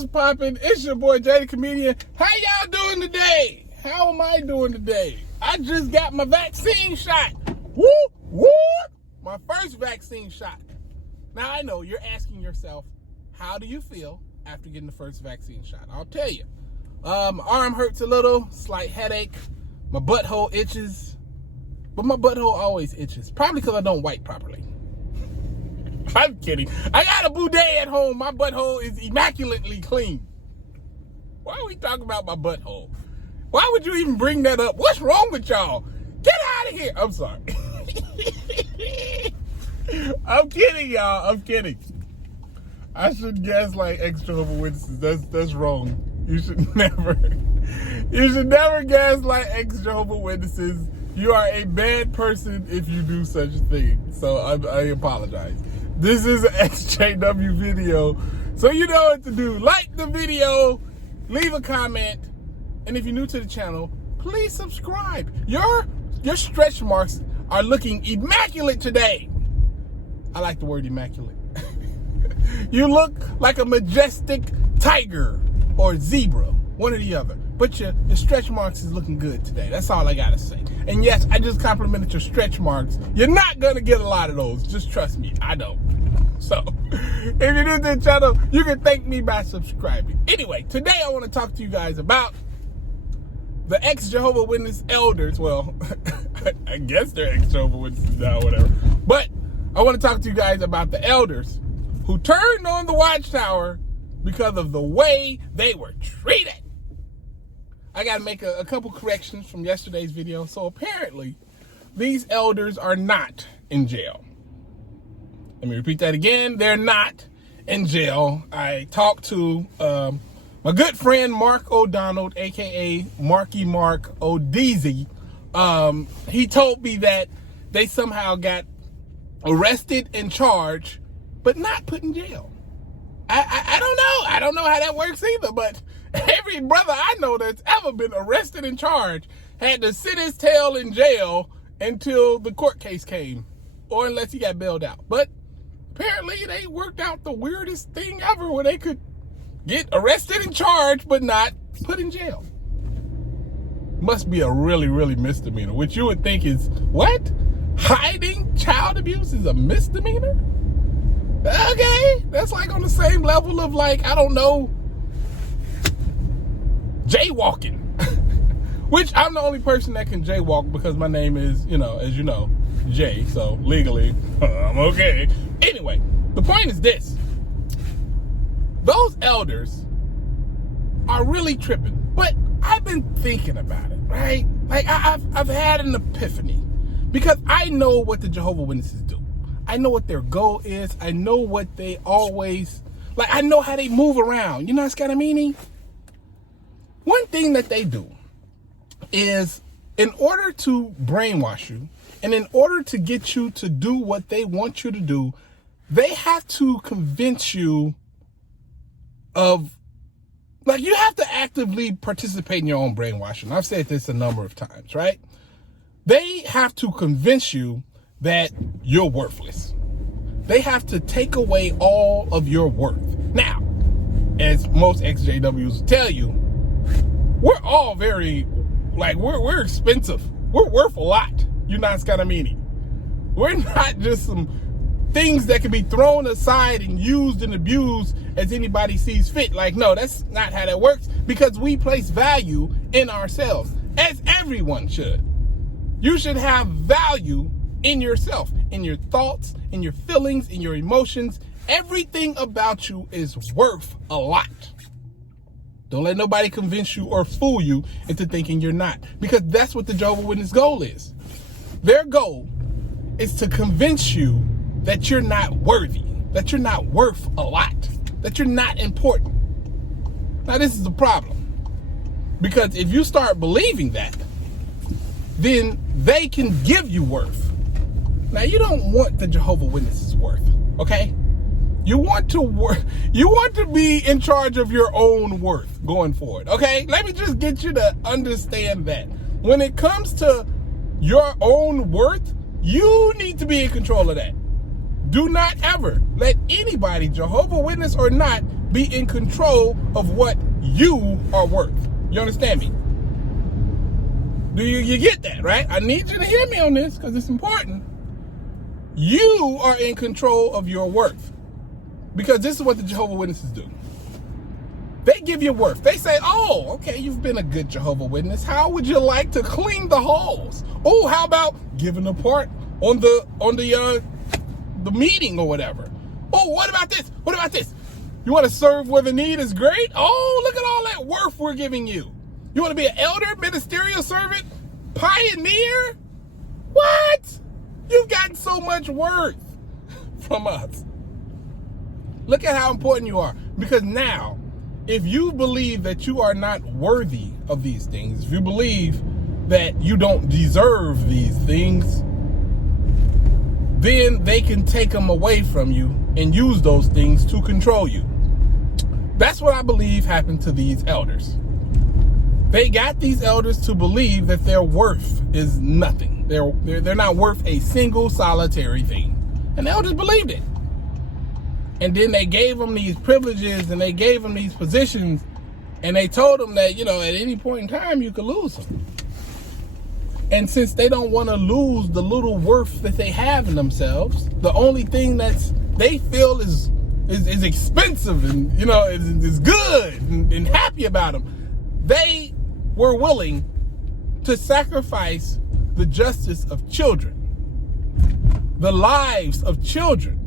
What's poppin'? It's your boy Jay the Comedian. How y'all doing today? How am I doing today? I just got my vaccine shot. Woo! Woo! My first vaccine shot. Now I know you're asking yourself, how do you feel after getting the first vaccine shot? I'll tell you. My arm hurts a little, slight headache. My butthole itches. But my butthole always itches. Probably because I don't wipe properly. I'm kidding. I got a bidet at home. My butthole is immaculately clean. Why are we talking about my butthole? Why would you even bring that up? What's wrong with y'all? Get out of here. I'm sorry. I'm kidding, y'all. I'm kidding. I should gaslight ex-Jehovah Witnesses. That's wrong. You should never gaslight ex-Jehovah Witnesses. You are a bad person if you do such a thing. So I apologize. This is an ExJw video. So you know what to do. Like the video, leave a comment, and if you're new to the channel, please subscribe. Your stretch marks are looking immaculate today. I like the word immaculate. You look like a majestic tiger or zebra, one or the other. But your stretch marks is looking good today. That's all I gotta say. And yes, I just complimented your stretch marks. You're not gonna get a lot of those. Just trust me, I don't. So, if you're new to the channel, you can thank me by subscribing. Anyway, today I want to talk to you guys about the ex-Jehovah Witness elders. Well, I guess they're ex-Jehovah Witnesses now, whatever. But I want to talk to you guys about the elders who turned on the Watchtower because of the way they were treated. I got to make a couple corrections from yesterday's video. So apparently, these elders are not in jail. Let me repeat that again. They're not in jail. I talked to my good friend Mark O'Donnell, aka Marky Mark O'Deezy. He told me that they somehow got arrested and charged, but not put in jail. I don't know. I don't know how that works either, but every brother I know that's ever been arrested and charged had to sit his tail in jail until the court case came, or unless he got bailed out. But apparently they worked out the weirdest thing ever where they could get arrested and charged but not put in jail. Must be a really, really misdemeanor, which you would think is, what? Hiding child abuse is a misdemeanor? Okay, that's like on the same level of, like, I don't know, jaywalking. Which I'm the only person that can jaywalk because my name is, as you know, Jay. So legally, I'm okay. Anyway, the point is this. Those elders are really tripping. But I've been thinking about it, right? Like, I've had an epiphany. Because I know what the Jehovah Witnesses do. I know what their goal is. I know what they always, like, I know how they move around. You know what I mean? One thing that they do is, in order to brainwash you, and in order to get you to do what they want you to do, they have to convince you of, like, you have to actively participate in your own brainwashing. I've said this a number of times, right? They have to convince you that you're worthless. They have to take away all of your worth. Now, as most ex-JWs tell you, we're all very, like, we're expensive. We're worth a lot. You know what I mean? We're not just some things that can be thrown aside and used and abused as anybody sees fit. Like, no, that's not how that works, because we place value in ourselves, as everyone should. You should have value in yourself, in your thoughts, in your feelings, in your emotions. Everything about you is worth a lot. Don't let nobody convince you or fool you into thinking you're not, because that's what the Jehovah's Witness goal is. Their goal is to convince you that you're not worthy, that you're not worth a lot, that you're not important. Now, this is the problem, because if you start believing that, then they can give you worth. Now, you don't want the Jehovah's Witnesses' worth, okay? You want to be in charge of your own worth going forward, okay? Let me just get you to understand that. When it comes to your own worth, you need to be in control of that. Do not ever let anybody, Jehovah's Witness or not, be in control of what you are worth. You understand me? Do you get that, right? I need you to hear me on this because it's important. You are in control of your worth. Because this is what the Jehovah Witnesses do. They give you worth. They say, oh, okay, you've been a good Jehovah Witness. How would you like to clean the halls? Oh, how about giving a part on the meeting or whatever? Oh, what about this? What about this? You want to serve where the need is great? Oh, look at all that worth we're giving you. You want to be an elder, ministerial servant, pioneer? What? You've gotten so much worth from us. Look at how important you are. Because now, if you believe that you are not worthy of these things, if you believe that you don't deserve these things, then they can take them away from you and use those things to control you. That's what I believe happened to these elders. They got these elders to believe that their worth is nothing. They're not worth a single solitary thing. And the elders believed it. And then they gave them these privileges and they gave them these positions, and they told them that, at any point in time you could lose them. And since they don't want to lose the little worth that they have in themselves, the only thing they feel is expensive and is good and happy about them, they were willing to sacrifice the justice of children, the lives of children,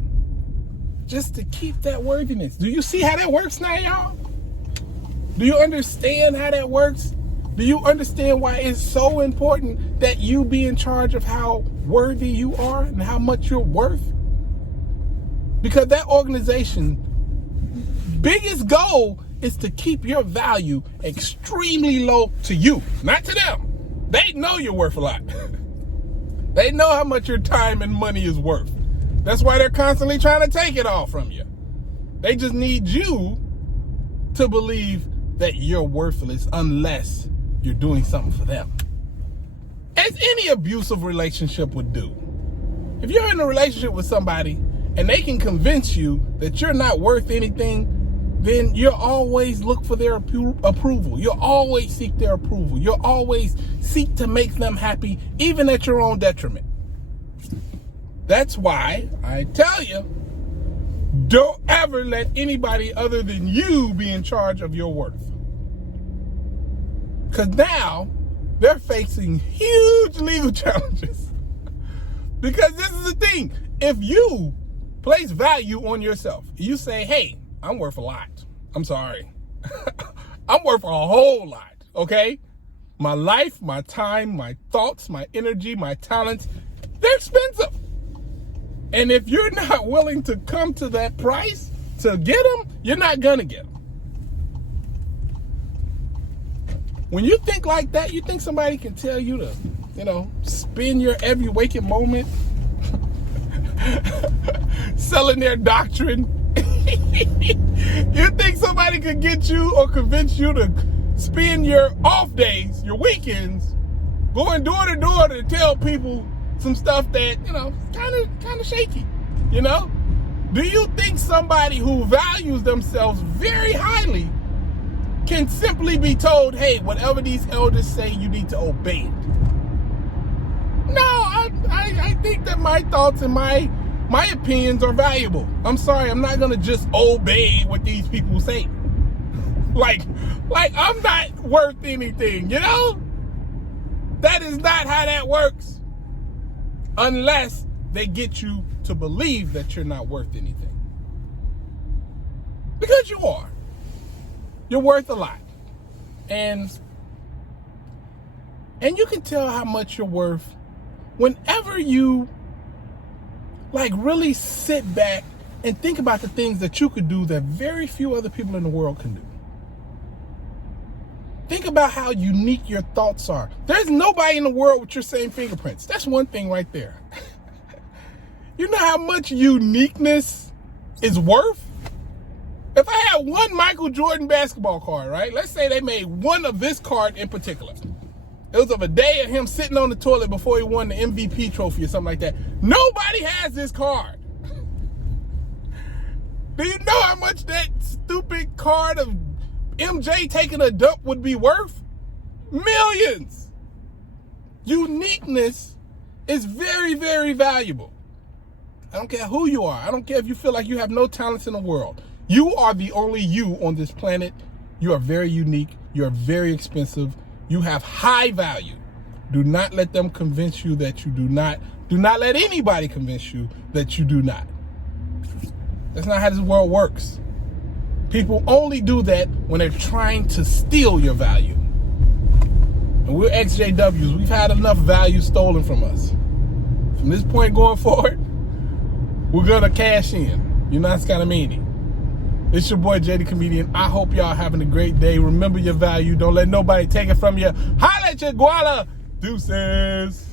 just to keep that worthiness. Do you see how that works now, y'all? Do you understand how that works? Do you understand why it's so important that you be in charge of how worthy you are and how much you're worth? Because that organization's biggest goal is to keep your value extremely low to you, not to them. They know you're worth a lot. They know how much your time and money is worth. That's why they're constantly trying to take it all from you. They just need you to believe that you're worthless unless you're doing something for them. As any abusive relationship would do. If you're in a relationship with somebody and they can convince you that you're not worth anything, then you'll always look for their approval. You'll always seek their approval. You'll always seek to make them happy, even at your own detriment. That's why I tell you, don't ever let anybody other than you be in charge of your worth. Because now they're facing huge legal challenges. Because this is the thing. If you place value on yourself, you say, hey, I'm worth a lot. I'm sorry. I'm worth a whole lot, okay? My life, my time, my thoughts, my energy, my talents, they're expensive. And if you're not willing to come to that price to get them, you're not going to get them. When you think like that, you think somebody can tell you to, spend your every waking moment selling their doctrine. You think somebody could get you or convince you to spend your off days, your weekends, going door to door to tell people some stuff that, kind of shaky, Do you think somebody who values themselves very highly can simply be told, hey, whatever these elders say, you need to obey it? No, I think that my thoughts and my opinions are valuable. I'm sorry, I'm not gonna just obey what these people say. Like I'm not worth anything, That is not how that works. Unless they get you to believe that you're not worth anything. Because you are. You're worth a lot. And you can tell how much you're worth whenever you really sit back and think about the things that you could do that very few other people in the world can do. Think about how unique your thoughts are. There's nobody in the world with your same fingerprints. That's one thing right there. You know how much uniqueness is worth? If I had one Michael Jordan basketball card, right? Let's say they made one of this card in particular. It was of a day of him sitting on the toilet before he won the MVP trophy or something like that. Nobody has this card. Do you know how much that stupid card of MJ taking a dump would be worth? Millions. Uniqueness is very, very valuable. I don't care who you are. I don't care if you feel like you have no talents in the world. You are the only you on this planet. You are very unique. You are very expensive. You have high value. Do not let them convince you that you do not. Do not let anybody convince you that you do not. That's not how this world works. People only do that when they're trying to steal your value. And we're ExJWs. We've had enough value stolen from us. From this point going forward, we're going to cash in. You know, that's kind of meaning. It's your boy, Jay the Comedian. I hope y'all having a great day. Remember your value. Don't let nobody take it from you. Holla at your guala. Deuces.